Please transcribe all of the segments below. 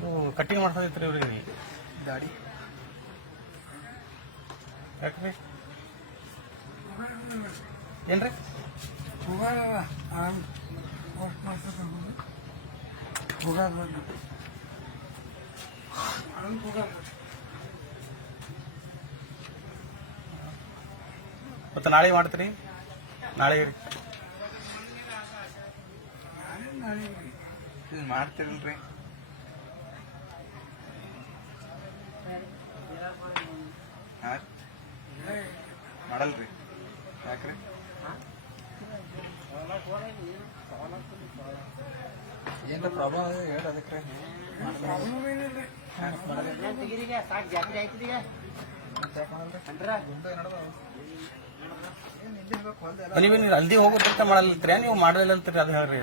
ಇದು ಕಟ್ಟಿಂಗ್ ಮಾಡ್ಸೋದಿತ್ರಿ ಇವ್ರಿಗೆ ಗಾಡಿ ಯಾಕ್ರಿ ಏನ್ರಿ ಹೋಗಲ್ಲ ಆರಾಮ್ ಪೋಸ್ಟ್ ಮಾಡ್ಸೋದು ಹೋಗಲ್ಲ ಆರಾಮ್ ಹೋಗಲ್ಲ ಮತ್ತೆ ನಾಳೆ ಮಾಡ್ತೀರಿ ನಾಳೆ ನಾಳೆ ನಾಳೆ ಇದು ಮಾಡ್ತಿರಲ್ರಿ ಮಾಡಲ್ರಿ. ಯಾಕ್ರಿ? ಏನ್ರ ಪ್ರಾಬ್ಲಮ್ ಅದ ಹೇಳಿ ಅದಕ್ಕೆ. ನೀವೇನು ಹಲ್ದಿ ಹೋಗೋದಂತ ಮಾಡಲ್ತೀರಿ ನೀವು ಮಾಡಲಿಲ್ಲ ಅಂತೀರಿ ಅದು ಹೇಳ್ರಿ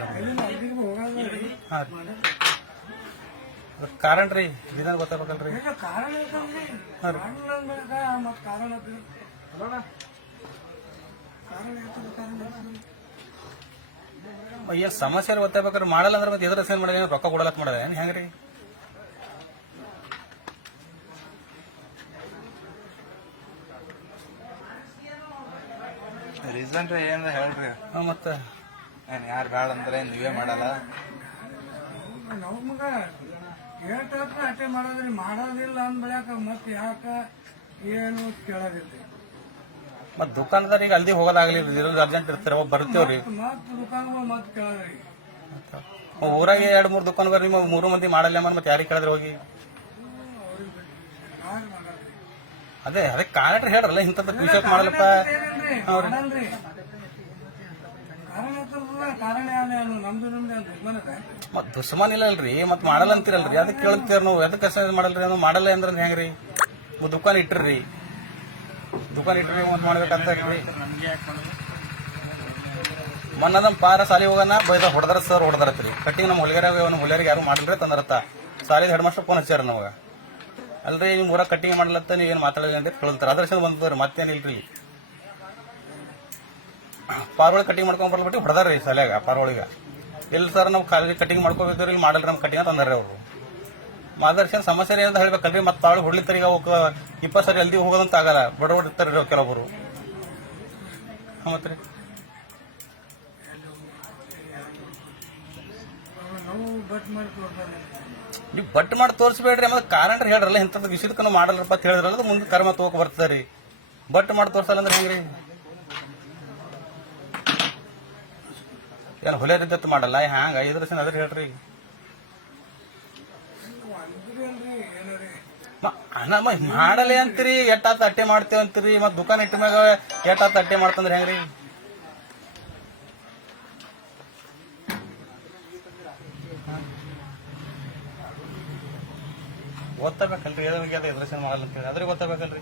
ಕಾರಣ ರೀ ದಿನ ಗೊತ್ತಾಗಬೇಕಲ್ರಿ? ಈಗ ಕಾರಣ ಇರ್ತಲ್ರಿ ಹಾಂ ರೀ ಕಾರಣ ಅಂದ್ಮೇಲೆ ಮತ್ತೆ ಕಾರಣ ಅದು- ಕಾರಣ ಇರ್ತದೆ ಕಾರಣ ಇರ್ತದೆ. ಏನು ಸಮಸ್ಯೆ ಗೊತ್ತಾಗ್ಬೇಕಾದ್ರೆ ಮಾಡಲ್ಲ ಅಂದ್ರೆ ಮತ್ತೆ ಎದುರು ಸೇನ್ ಮಾಡಿದ್ರೆ ರೊಕ್ಕ ಕೊಡಲಕ್ ಮಾಡಿದ್ರೆ ಏನು ಹೆಂಗ್ರಿ? ರೀಸನ್ ರೀ ಏನ ಹೇಳ್ರಿ? ಹಾಂ ಮತ್ತೆ? ಏನ್ ಯಾರು ಬೇಡ ಅಂದ್ರೆ ನೀವೇ ಮಾಡಲ್ಲ? ನಮ್ಗ ಹೇಳ್ತಾ ಅಟೆ ಅಷ್ಟೇ ಮಾಡೋದ್ರಿ ಮಾಡೋದಿಲ್ಲ ಅಂದ್ಬಿಡಕ ಮತ್ತೆ ಯಾಕ ಏನು ಕೇಳೋದಿಲ್ಲ. ಮತ್ತೆ ದುಕಾನದಾರಿಗೆ ಅಲ್ಲಿ ಹೋಗೋದಾಗ್ಲಿ ಇರೋದು ಅರ್ಜೆಂಟ್ ಇರ್ತಾರೆ ಬರ್ತೇವ್ರಿ ಊರಾಗೆ ಎರಡು ಮೂರು ದುಕಾನ್ಗಳು ನಿಮ್ಮ ಮೂರು ಮಂದಿ ಮಾಡಲ್ಲ ಮತ್ತೆ ಯಾರಿಗೆ ಕೇಳಿದ್ರೆ ಹೋಗಿ? ಅದೇ ಅದೇ ಅದಕ್ಕೆ ಕಾರಣ ಹೇಳ್ರಲ್ಲ ಇಂಥದ್ದು ವಿಷಯ ಅಂತ ದುರ್ಮನದ ಮತ್ ದುಶ್ಮನ್ ಇಲ್ಲ ಅಲ್ರಿ ಮತ್ ಮಾಡಲ್ಲ ಅಂತೀರಲ್ರಿ. ಅದಕ್ಕೆ ಕೇಳ್ತೀರ ನಾವು? ಅದಕ್ಕೆ ಮಾಡಲ್ರಿ? ಮಾಡಲ್ಲ ಅಂದ್ರೆ ಹೆಂಗ್ರಿ? ದುಕಾನ್ ಇಟ್ಟಿರ್ರಿ. ದುಕಾನ್ ಇಟ್ರಿ ಒಂದು ಮಾಡ್ಬೇಕಂತ ರೀ ಮೊನ್ನದಮ್ ಪಾರ ಸಾಲಿ ಹೋಗೋಣ, ಬೈದ ಹೊಡೆದ್ರ ಸರ್ ಹೊಡೆದರತ್ರಿ ಕಟ್ಟಿಂಗ್ ನಮ್ಮ ಹೊಲಿಗಾರ ನಮ್ಮ ಹೊಲಿಗಾರಿಗೆ ಯಾರು ಮಾಡಿಲ್ರಿ ತಂದರತ್ತ? ಸಾಲಿದ ಹೆಡ್ ಮಾಸ್ಟರ್ ಫೋನ್ ಹಚ್ಚಾರ ನಮಗ. ಅಲ್ರಿ ನಿಮ್ ಊರಾಗ ಕಟ್ಟಿಂಗ್ ಮಾಡ್ಲತ್ತ ನೀವೇನು ಮಾತಾಡಲಿ ಅಂತ ಕೇಳ್ತಾರ. ಅದ್ರ ಸಲ ಬಂದ್ರಿ ಮತ್ತೇನಿಲ್ರಿ ಪಾರ್ವಳಿ ಕಟಿಂಗ್ ಮಾಡ್ಕೊಂಡ್ ಬರ್ಬಿಟ್ಟು ರೀ ಸಾಲ್ಯಾಗ ಪಾರ್ವಳಿಗ ಎಲ್ಲಿ ಸರ್ ನಾವು ಕಾಲೇಜ್ ಕಟಿಂಗ್ ಇಲ್ಲಿ ಮಾಡಲ್ರಿ ನಮ್ಮ ಕಟಿಂಗ್ ತಂದ್ರಿ ಅವರು. ಮಾದರ್ಶನ್ ಸಮಸ್ಯೆ ಏನಂತ ಹೇಳ್ಬೇಕಲ್ರಿ? ಮತ್ತೆ ತಾಳು ಹೊಡ್ಲಿತ್ತರೀಗ ಅವಕ್ಕೆ ಇಪ್ಪತ್ತು ಸರಿ ಜಲ್ದಿ ಹೋಗೋದಂತ ಆಗಲ್ಲ. ಬಡಬಡ ಇರ್ತಾರೆ ಕೆಲವರು. ಮತ್ರಿ ನಾವು ಬಟ್ ಮಾಡಿ ತೋರಿಸ್ಬೇಡ್ರಿ ಆಮೇಲೆ ಕಾರಣ ಹೇಳ್ರಲ್ಲ, ಇಂಥದ್ದು ವಿಷಯದಕ್ಕೂ ಮಾಡಲ್ರಪ್ಪ ಅಂತ ಹೇಳಿದ್ರಲ್ಲ, ಅದು ಮುಂದೆ ಕರ್ಮ ತಗೋಕ್ ಬರ್ತದೆ ಬಟ್ ಮಾಡಿ ತೋರ್ಸಲ್ಲ ಅಂದ್ರೆ ಹೆಂಗ್ರಿ? ಏನು ಹೊಲಿಯದಿದ್ದತ್ತು ಮಾಡಲ್ಲ? ಹ್ಯಾಂಗ? ಐದು ಲಕ್ಷ ಅದ್ರ ಹೇಳ್ರಿ. ಅಂದ್ರಿ ಮಾಡಲಿ ಅಂತೀರಿ ಎಟ್ಟ ಅಟ್ಟೆ ಮಾಡ್ತೇವೆ ಅಂತೀರಿ ಮತ್ ದುಕಾನ್ ಇಟ್ಟ ಮ್ಯಾಗ ಎಟ್ಟ ಅಟ್ಟೆ ಮಾಡ್ತಂದ್ರೆ ಹೆಂಗ್ರಿ? ಗೊತ್ತಾಗಬೇಕಲ್ರಿ ಎದ್ರಿಗೆ ಅದು ಎದುರಿಸಿ ಮಾಡಲ್ಲ ಅಂತೇಳಿ ಅದ್ರಿಗೆ ಗೊತ್ತಾಗಬೇಕಲ್ರಿ.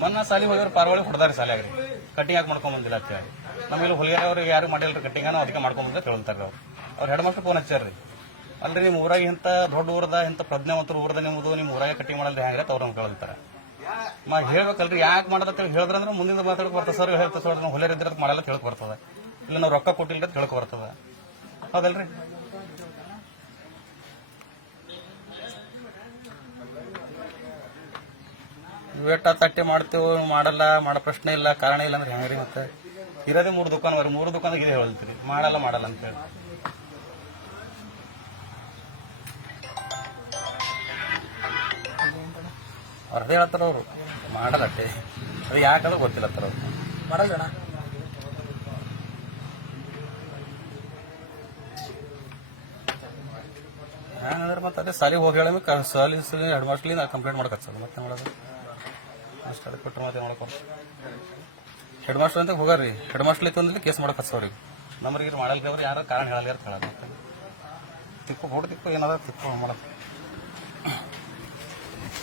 ಮೊನ್ನ ಸಾಲಿ ಹೋಗ್ಯಾರ ಪಾರ್ವಳಿ ಹೊಡೆದಾರಿ ಸಾಲಿಯಾಗ್ರಿ ಕಟ್ಟಿಂಗ್ ಯಾಕೆ ಮಾಡ್ಕೊಂಡ್ ಬಂದಿಲ್ಲ ಅಂತೇಳಿ ನಮಗೆ ಹೊಲಿಗಾರ ಅವ್ರಿಗೆ ಯಾರು ಮಾಡಿಲ್ರಿ ಕಟ್ಟಿಂಗ್ ಅದಕ್ಕೆ ಮಾಡ್ಕೊಂಡ್ ಬಂದ್ರೆ ಹೇಳ್ತಾರೆ ಅವ್ರು. ಅವ್ರು ಹೆಡ್ ಮಾಸ್ಟರ್ ಫೋನ್ ಹಚ್ಚಾರ್ರಿ ಅಲ್ರಿ ನಿಮ್ಮ ಊರಾಗ ಇಂಥ ದೊಡ್ಡ ಊರದ, ಇಂಥ ಪ್ರಜ್ಞಾವಂತರ ಊರದ ನಿಮ್ಮದು ನಿಮ್ಮ ಊರಾಗ ಕಟ್ಟಿ ಮಾಡಲ್ರಿ ಹ್ಯಾಂಗ್ರೆ ಅವ್ರು ನಮ್ಗೆ ಕೇಳ್ತಾರೆ ಮಾ ಹೇಳ್ಬೇಕಲ್ರಿ, ಯಾಕೆ ಮಾಡದಂತ ಹೇಳಿದ್ರಂದ್ರೆ ಮುಂದಿನ ಮಾತಾಡಕ್ ಬರ್ತದೆ ಸರ್ ಹೇಳ್ತಾರೆ ಸರ್ ನಾವು ಹೊಲೇರ್ ಇದ್ರೆ ಮಾಡಲ್ಲ ತಿಳ್ಕೊ ಬರ್ತದೆ. ಇಲ್ಲ ನಾವು ರೊಕ್ಕ ಕೊಟ್ಟಿಲ್ಲ ಅಂತ ಕೇಳಕ್ ಬರ್ತದೆ. ಹೌದಲ್ರಿ? ವೇಟ ತಟ್ಟೆ ಮಾಡ್ತೇವೆ, ಮಾಡಲ್ಲ, ಮಾಡೋ ಪ್ರಶ್ನೆ ಇಲ್ಲ, ಕಾರಣ ಇಲ್ಲ ಅಂದ್ರೆ ಹೆಂಗ್ರಿ ಮತ್ತೆ? ಇರೋದೇ ಮೂರು ದುಕಾನ್ ಮೂರು ದುಕಾನಿಗೆ ಇದೇ ಹೇಳ್ತೀರಿ ಮಾಡಲ್ಲ ಮಾಡಲ್ಲ ಅಂತೇಳಿ ಅದೇ ಹೇಳ್ತಾರ ಅವರು. ಮಾಡಲ್ಲಟ್ಟೆ ಅದು ಯಾಕಂದ್ರೆ ಗೊತ್ತಿಲ್ಲತ್ತಾರ ಅವ್ರು. ಮಾಡಲ್ಲ ಹಂಗಂದ್ರೆ ಮತ್ತೆ ಅದೇ ಸಾಲಿಗೆ ಹೋಗಿ ಹೇಳಿ ಸಾಲಿ ಸಾಲಿ ಹೆಡ್ ಮಾಸ್ಟ್ಲಿ ನಾ ಕಂಪ್ಲೇಂಟ್ ಮಾಡಕತ್ತದ ಮತ್ತೆ ಮಾಡೋದು? ಅಷ್ಟು ಅದಕ್ಕೆ ಕೊಟ್ಟರು ಮತ್ತೆ ಮಾಡ್ಕೊ ಹೆಡ್ ಮಾಸ್ಟರ್ ಅಂತ ಹೋಗಾರಿ ಹೆಡ್ ಮಾಸ್ಟ್ಲಿ ಅಂದ್ರೆ ಕೇಸ್ ಮಾಡಕ್ಕೆ ಹಚ್ಚವ್ರಿಗೆ ನಮ್ರಿಗೆ ಮಾಡಲ್ಲ ಅವ್ರು ಯಾರು ಕಾರಣ ಹೇಳಲ್ಲ ಅಂತ ಹೇಳೋದು ತಿಪ್ಪು ಬೋರ್ಡ್ ಏನಾದ್ರೂ ಏನಾದ್ರು ತಿಕ್ಕು ಮಾಡೋದು